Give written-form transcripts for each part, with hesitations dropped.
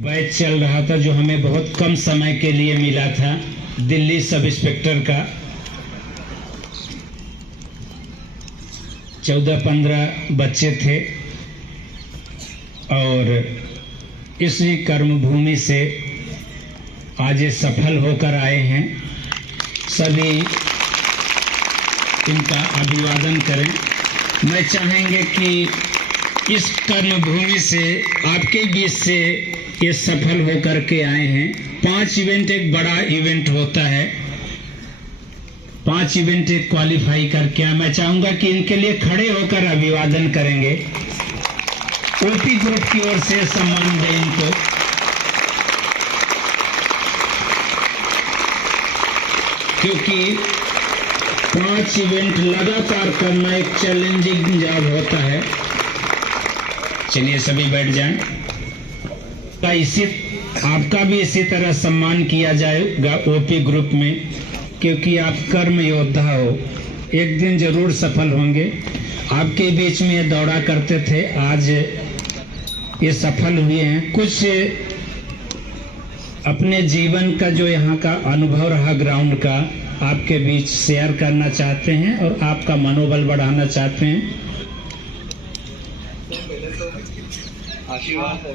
Batch चल रहा था जो हमें बहुत कम समय के लिए मिला था दिल्ली सब इंस्पेक्टर का। 14-15 बच्चे थे और इसी कर्मभूमि से आज ये सफल होकर आए हैं। सभी इनका अभिवादन करें। मैं चाहेंगे कि इस कर्मभूमि से आपके बीच से ये सफल होकर के आए हैं। 5 इवेंट एक बड़ा इवेंट होता है, 5 इवेंट एक क्वालिफाई करके मैं चाहूंगा कि इनके लिए खड़े होकर अभिवादन करेंगे। ओपी ग्रुप की ओर से सम्मान दें इनको। क्योंकि 5 इवेंट लगातार करना एक चैलेंजिंग जॉब होता है। चलिए सभी बैठ जाएं। आपका भी इसी तरह सम्मान किया जाएगा ओपी ग्रुप में, क्योंकि आप कर्म योद्धा हो। एक दिन जरूर सफल होंगे। आपके बीच में ये दौड़ा करते थे, आज ये सफल हुए हैं। कुछ अपने जीवन का जो यहाँ का अनुभव रहा ग्राउंड का आपके बीच शेयर करना चाहते हैं और आपका मनोबल बढ़ाना चाहते हैं। आशीर्वाद।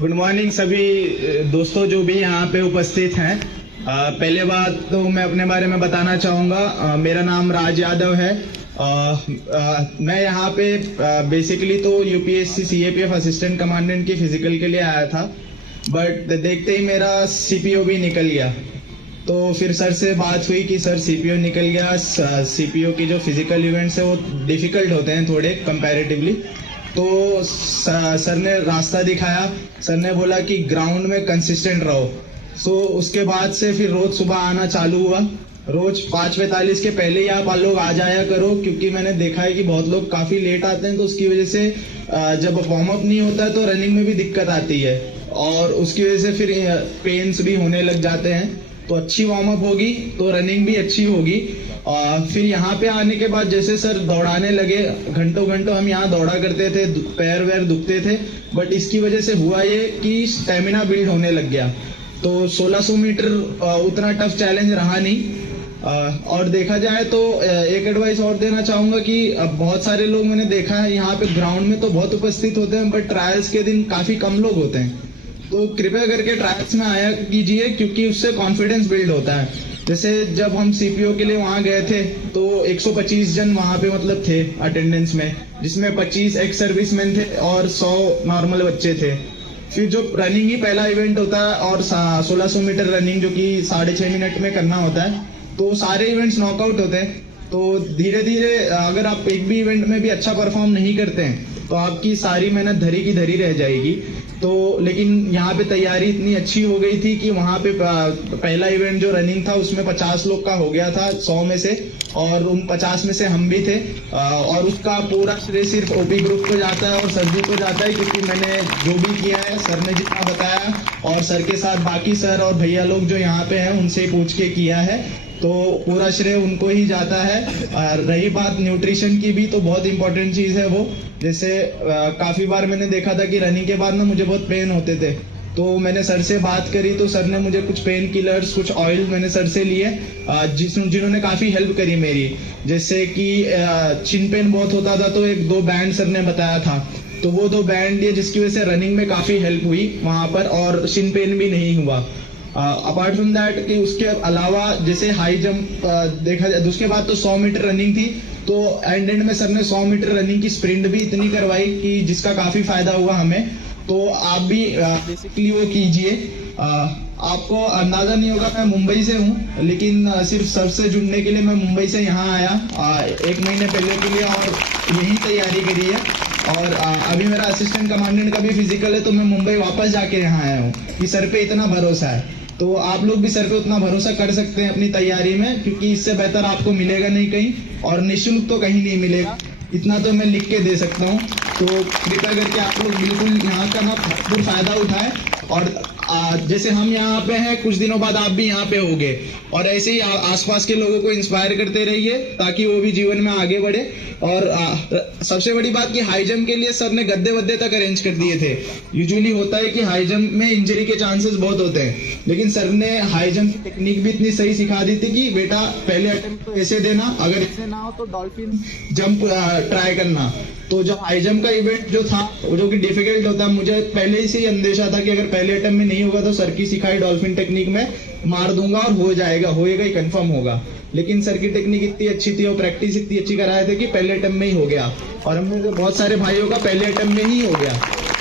गुड मॉर्निंग सभी दोस्तों जो भी यहाँ पे उपस्थित हैं। पहले बात तो मैं अपने बारे में बताना चाहूँगा। मेरा नाम राज यादव है। मैं यहाँ पे बेसिकली तो यूपीएससी सीएपीएफ असिस्टेंट कमांडेंट की फिजिकल के लिए आया था, बट देखते ही मेरा सीपीओ भी निकल गया। तो फिर सर से बात हुई कि सर सीपीओ निकल गया। सीपीओ की जो फिजिकल इवेंट्स है वो डिफिकल्ट होते हैं थोड़े कंपैरेटिवली। तो सर ने रास्ता दिखाया। सर ने बोला कि ग्राउंड में कंसिस्टेंट रहो। सो उसके बाद से फिर रोज सुबह आना चालू हुआ। रोज 5:45 के पहले ही आप लोग आ जाया करो, क्योंकि मैंने देखा है कि बहुत लोग काफी लेट आते हैं। तो उसकी वजह से जब वार्म अप नहीं होता है तो रनिंग में भी दिक्कत आती है और उसकी वजह से फिर पेन्स भी होने लग जाते हैं। तो अच्छी वार्म अप होगी तो रनिंग भी अच्छी होगी। फिर यहाँ पे आने के बाद जैसे सर दौड़ाने लगे, घंटों घंटों हम यहाँ दौड़ा करते थे, पैर वैर दुखते थे, बट इसकी वजह से हुआ ये कि स्टेमिना बिल्ड होने लग गया। तो 1600 मीटर उतना टफ चैलेंज रहा नहीं। और देखा जाए तो एक एडवाइस और देना चाहूंगा कि बहुत सारे लोग मैंने देखा है यहाँ पे ग्राउंड में तो बहुत उपस्थित होते हैं, बट ट्रायल्स के दिन काफी कम लोग होते हैं। तो कृपया करके ट्रायल्स में आया कीजिए, क्योंकि उससे कॉन्फिडेंस बिल्ड होता है। जैसे जब हम सीपीओ के लिए वहां गए थे तो 125 जन वहां पे मतलब थे अटेंडेंस में, जिसमें 25 एक्स सर्विसमैन थे और 100 नॉर्मल बच्चे थे। फिर जो रनिंग ही पहला इवेंट होता है और 1600 मीटर रनिंग जो कि 6.5 मिनट में करना होता है, तो सारे इवेंट्स नॉकआउट होते हैं। तो धीरे धीरे अगर आप एक भी इवेंट में भी अच्छा परफॉर्म नहीं करते हैं तो आपकी सारी मेहनत धरी की धरी रह जाएगी। तो लेकिन यहाँ पे तैयारी इतनी अच्छी हो गई थी कि वहां पे पहला इवेंट जो रनिंग था उसमें 50 लोग का हो गया था 100 में से, और उन 50 में से हम भी थे। और उसका पूरा श्रेय सिर्फ ओपी ग्रुप को जाता है और सर जी को जाता है, क्योंकि मैंने जो भी किया है सर ने जितना बताया और सर के साथ बाकी सर और भैया लोग जो यहाँ पे हैं उनसे पूछ के किया है, तो पूरा श्रेय उनको ही जाता है। रही बात न्यूट्रिशन की भी, तो बहुत इंपॉर्टेंट चीज है वो। जैसे काफी बार मैंने देखा था कि रनिंग के बाद ना मुझे बहुत पेन होते थे, तो मैंने सर से बात करी तो सर ने मुझे कुछ पेन किलर्स, कुछ ऑयल मैंने सर से लिए, जिन्होंने काफी हेल्प करी मेरी। जैसे कि चिन पेन बहुत होता था तो 1-2 बैंड सर ने बताया था, तो वो 2 बैंड लिए, जिसकी वजह से रनिंग में काफी हेल्प हुई वहां पर और चिन पेन भी नहीं हुआ। अपार्ट फ्रॉम दैट कि उसके अलावा जैसे हाई जंप देखा जाए, उसके बाद तो 100 मीटर रनिंग थी, तो एंड में सर ने 100 मीटर रनिंग की स्प्रिंट भी इतनी करवाई कि जिसका काफी फायदा हुआ हमें। तो आप भी बेसिकली वो कीजिए। आपको अंदाजा नहीं होगा मैं मुंबई से हूँ, लेकिन सिर्फ सर से जुड़ने के लिए मैं मुंबई से यहाँ आया 1 महीने पहले के लिए और यही तैयारी करी है। और अभी मेरा असिस्टेंट कमांडेंट का भी फिजिकल है, तो मैं मुंबई वापस जाके यहाँ आया हूँ कि सर पे इतना भरोसा है। तो आप लोग भी सर पे उतना भरोसा कर सकते हैं अपनी तैयारी में, क्योंकि इससे बेहतर आपको मिलेगा नहीं कहीं, और निःशुल्क तो कहीं नहीं मिलेगा। इतना तो मैं लिख के दे सकता हूँ। तो कृपया करके आप लोग बिल्कुल यहाँ का ना भरपूर फायदा उठाएं और जैसे हम यहाँ पे हैं, कुछ दिनों बाद आप भी यहाँ पे होगे, और ऐसे ही आसपास के लोगों को इंस्पायर करते रहिए ताकि वो भी जीवन में आगे बढ़े। और सबसे बड़ी बात कि हाई जंप के लिए सर ने गद्दे वद्दे तक अरेंज कर दिए थे। यूजुअली होता है कि हाई जंप में इंजरी के चांसेस बहुत होते हैं, लेकिन सर ने हाई जंप की टेक्निक भी इतनी सही सिखा दी थी कि बेटा पहले अटेम्प्ट तो ऐसे देना, अगर ऐसे ना हो तो डॉल्फिन जंप ट्राई करना। तो जब हाई जंप का इवेंट जो था, जो कि डिफिकल्ट होता है, मुझे पहले से ही अंदेशा था कि अगर पहले अटेम्प्ट में नहीं होगा तो सर की सिखाई डॉल्फिन टेक्निक में मार दूंगा और होएगा ही कंफर्म होगा। लेकिन सर की टेक्निक इतनी अच्छी थी और प्रैक्टिस इतनी अच्छी कराए थे कि पहले अटेम्प्ट में ही हो गया, और हमने तो बहुत सारे भाइयों का पहले अटेम्प्ट में ही हो गया।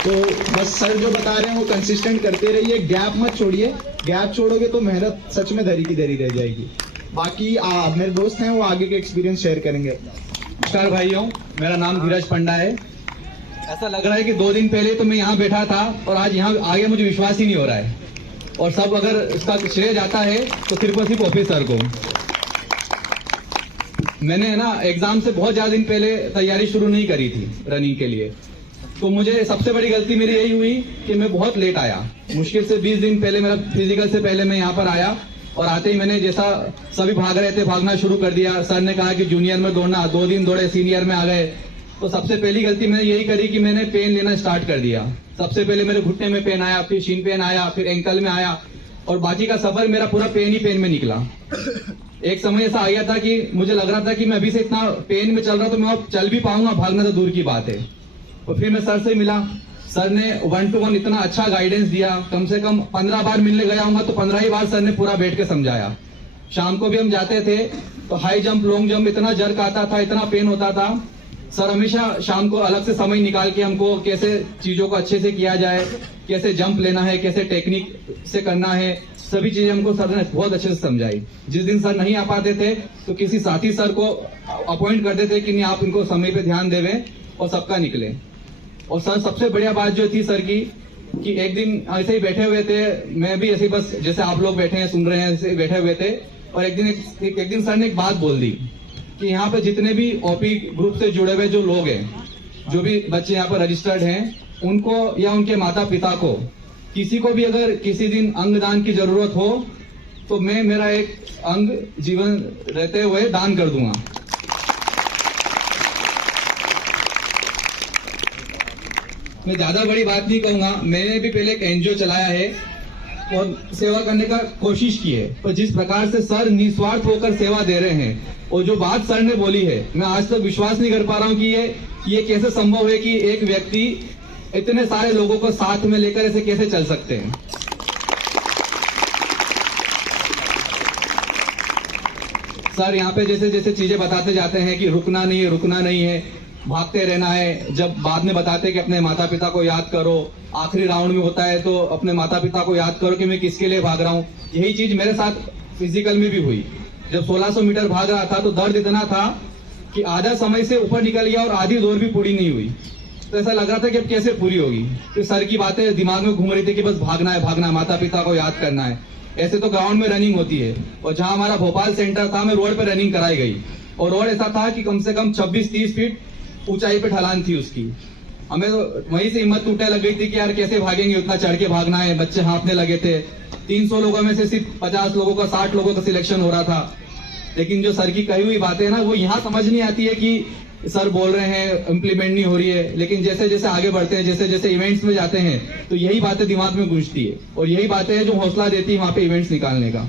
तो बस सर जो बता रहे हैं वो कंसिस्टेंट करते रहिए, गैप मत छोड़िए। गैप छोड़ोगे तो मेहनत सच में धरी की धरी रह जाएगी। बाकी मेरे दोस्त हैं, वो आगे के एक्सपीरियंस शेयर करेंगे। नमस्कार भाइयों, मेरा नाम धीरज पंडा है। ऐसा लग रहा है कि 2 दिन पहले तो मैं यहाँ बैठा था और आज यहाँ आगे मुझे विश्वास ही नहीं हो रहा है, और सब अगर इसका श्रेय जाता है तो सिर्फ और सिर्फ ऑफिसर को। मैंने ना एग्जाम से बहुत ज्यादा दिन पहले तैयारी शुरू नहीं करी थी रनिंग के लिए, तो मुझे सबसे बड़ी गलती मेरी यही हुई कि मैं बहुत लेट आया। मुश्किल से 20 दिन पहले, मेरा फिजिकल से पहले मैं यहाँ पर आया, और आते ही मैंने जैसा सभी भाग रहे थे भागना शुरू कर दिया। सर ने कहा कि जूनियर में दौड़ना, 2 दिन दौड़े, सीनियर में आ गए। तो सबसे पहली गलती मैंने यही करी कि मैंने पेन लेना स्टार्ट कर दिया। सबसे पहले मेरे घुटने में पेन आया, फिर शीन पेन आया, फिर एंकल में आया, और बाकी का सफर मेरा पूरा पेन ही पेन में निकला। एक समय ऐसा आ गया था कि मुझे लग रहा था कि मैं अभी से इतना पेन में चल रहा हूं तो मैं अब चल भी पाऊंगा, भागना तो दूर की बात है। और फिर मैं सर से मिला, सर ने 1-to-1 इतना अच्छा गाइडेंस दिया। कम से कम 15 बार मिलने गया हूंगा तो 15 ही बार सर ने पूरा बैठ के समझाया। शाम को भी हम जाते थे तो हाई जंप, लॉन्ग जंप इतना जर्क आता था, इतना पेन होता था। सर हमेशा शाम को अलग से समय निकाल के हमको कैसे चीजों को अच्छे से किया जाए, कैसे जंप लेना है, कैसे टेक्निक से करना है, सभी चीजें हमको सर ने बहुत अच्छे से समझाई। जिस दिन सर नहीं आ पाते थे तो किसी साथी सर को अपॉइंट करते थे कि नहीं आप इनको समय पे ध्यान देवें, और सबका निकले। और सर सबसे बढ़िया बात जो थी सर की कि एक दिन ऐसे ही बैठे हुए थे, मैं भी ऐसे ही बस जैसे आप लोग बैठे हैं सुन रहे हैं ऐसे बैठे हुए थे, और एक दिन सर ने एक बात बोल दी कि यहाँ पे जितने भी ओपी ग्रुप से जुड़े हुए जो लोग हैं, जो भी बच्चे यहाँ पर रजिस्टर्ड हैं, उनको या उनके माता पिता को किसी को भी अगर किसी दिन अंगदान की जरूरत हो तो मैं मेरा एक अंग जीवन रहते हुए दान कर दूंगा। मैं ज्यादा बड़ी बात नहीं कहूंगा, मैंने भी पहले एक एनजीओ चलाया है और सेवा करने का कोशिश की है, पर जिस प्रकार से सर निस्वार्थ होकर सेवा दे रहे हैं और जो बात सर ने बोली है, मैं आज तक विश्वास नहीं कर पा रहा हूं कि ये कैसे संभव है कि एक व्यक्ति इतने सारे लोगों को साथ में लेकर ऐसे कैसे चल सकते हैं। सर यहाँ पे जैसे जैसे चीजें बताते जाते हैं कि रुकना नहीं है, भागते रहना है। जब बाद में बताते हैं कि अपने माता पिता को याद करो, आखिरी राउंड में होता है तो अपने माता पिता को याद करो कि मैं किसके लिए भाग रहा हूँ। यही चीज मेरे साथ फिजिकल में भी हुई। जब 1600 मीटर भाग रहा था तो दर्द इतना था कि आधा समय से ऊपर निकल गया और आधी दौड़ भी पूरी नहीं हुई। तो ऐसा लग रहा था कि अब कैसे पूरी होगी। तो सर की बातें दिमाग में घूम रही थी कि बस भागना है, माता पिता को याद करना है। ऐसे तो ग्राउंड में रनिंग होती है, और जहां हमारा भोपाल सेंटर था मैं रोड पर रनिंग कराई गई, और रोड ऐसा था कि कम से कम 26-30 फीट ऊंचाई पे ढलान थी उसकी। हमें तो वहीं से हिम्मत टूटने लग गई थी कि यार कैसे भागेंगे, उतना चढ़ के भागना है। बच्चे हांफने लगे थे। 300 लोगों में से सिर्फ 50 लोगों का 60 लोगों का सिलेक्शन हो रहा था। लेकिन जो सर की कही हुई बातें है ना, वो यहाँ समझ नहीं आती है कि सर बोल रहे हैं इम्प्लीमेंट नहीं हो रही है, लेकिन जैसे जैसे आगे बढ़ते हैं, जैसे जैसे इवेंट्स में जाते हैं तो यही बातें दिमाग में गूंजती है, और यही बातें हैं जो हौसला देती है वहां पे इवेंट्स निकालने का।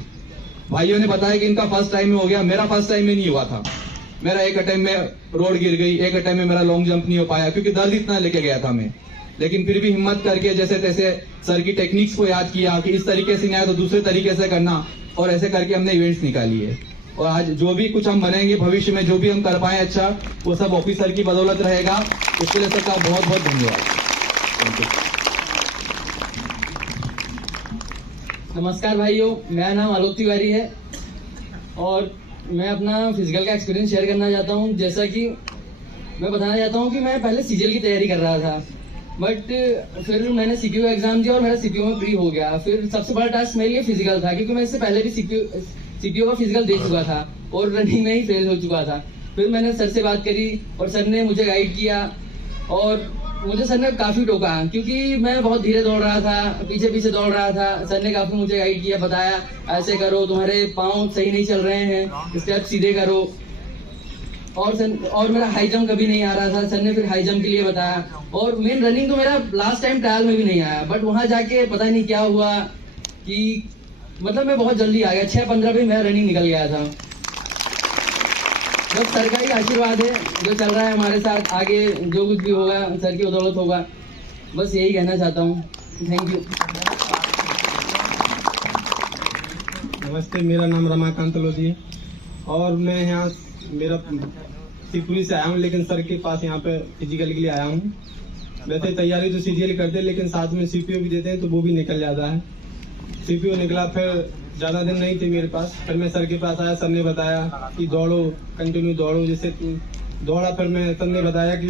भाइयों ने बताया कि इनका फर्स्ट टाइम में हो गया, मेरा फर्स्ट टाइम में नहीं हुआ था। मेरा एक अटेम्प्ट में रोड गिर गई, एक अटेम्प्ट में मेरा लॉन्ग जंप नहीं हो पाया क्योंकि दर्द इतना लेके गया था मैं। लेकिन फिर भी हिम्मत करके जैसे तैसे सर की टेक्निक्स को याद किया कि इस तरीके से नहीं आया तो दूसरे तरीके से करना, और ऐसे करके हमने इवेंट्स निकाली है। और आज जो भी कुछ हम बनेंगे भविष्य में, जो भी हम कर पाए अच्छा, वो सब ऑफिसर की बदौलत रहेगा। इसके लिए सर का बहुत बहुत धन्यवाद। नमस्कार भाइयों, मेरा नाम आलोक तिवारी है और मैं अपना फिजिकल का एक्सपीरियंस शेयर करना चाहता हूँ। जैसा कि मैं बताना चाहता हूँ कि मैं पहले सीजीएल की तैयारी कर रहा था, बट फिर मैंने सीपीयू एग्जाम दिया और मेरा सीपीयू में प्री हो गया। फिर सबसे बड़ा टास्क मेरे लिए फिजिकल था, क्योंकि मैं इससे पहले भी सीपीयू का फिजिकल दे चुका था और रनिंग में ही फेल हो चुका था। फिर मैंने सर से बात करी और सर ने मुझे गाइड किया, और मुझे सर ने काफी टोका, क्योंकि मैं बहुत धीरे दौड़ रहा था, पीछे पीछे दौड़ रहा था। सर ने काफी मुझे गाइड किया, बताया ऐसे करो, तुम्हारे पाँव सही नहीं चल रहे हैं, स्टेप सीधे करो। और मेरा हाई जंप कभी नहीं आ रहा था, सर ने फिर हाई जंप के लिए बताया। और मेन रनिंग तो मेरा लास्ट टाइम ट्रायल में भी नहीं आया, बट वहां जाके पता नहीं क्या हुआ कि मतलब मैं बहुत जल्दी आ गया, 6:15 पे मेरा रनिंग निकल गया था। बस सर का ही आशीर्वाद है जो चल रहा है हमारे साथ, आगे जो कुछ भी होगा सर की बदौलत होगा। बस यही कहना चाहता हूँ, थैंक यू। नमस्ते, मेरा नाम रमाकांत लोधी है और मैं यहाँ मेरा शिवपुरी से आया हूँ, लेकिन सर के पास यहाँ पे फिजिकल के लिए आया हूँ। वैसे तैयारी तो सीजीएल करते हैं, लेकिन साथ में सीपीओ भी देते हैं तो वो भी निकल जाता है। सीपीओ निकला, फिर ज्यादा दिन नहीं थे मेरे पास, फिर मैं सर के पास आया। सर ने बताया कि दौड़ो, कंटिन्यू दौड़ो, जैसे दौड़ा। फिर मैं सर ने बताया कि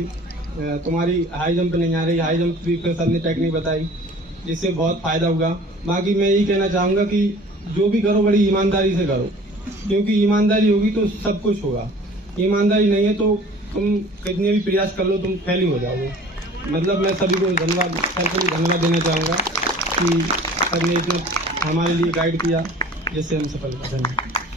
तुम्हारी हाई जंप नहीं आ रही, हाई जंप भी फिर सर ने टेक्निक बताई, जिससे बहुत फायदा हुआ। बाकी मैं यही कहना चाहूंगा कि जो भी करो बड़ी ईमानदारी से करो, क्योंकि ईमानदारी होगी तो सब कुछ होगा। ईमानदारी नहीं है तो तुम कितने भी प्रयास कर लो, तुम फेल ही हो जाओगे। मतलब मैं सभी को धन्यवाद, सर को भी धन्यवाद देना चाहूंगा कि सर ने इतना हमारे लिए गाइड किया, जिससे हम सफल हुए। धन्यवाद।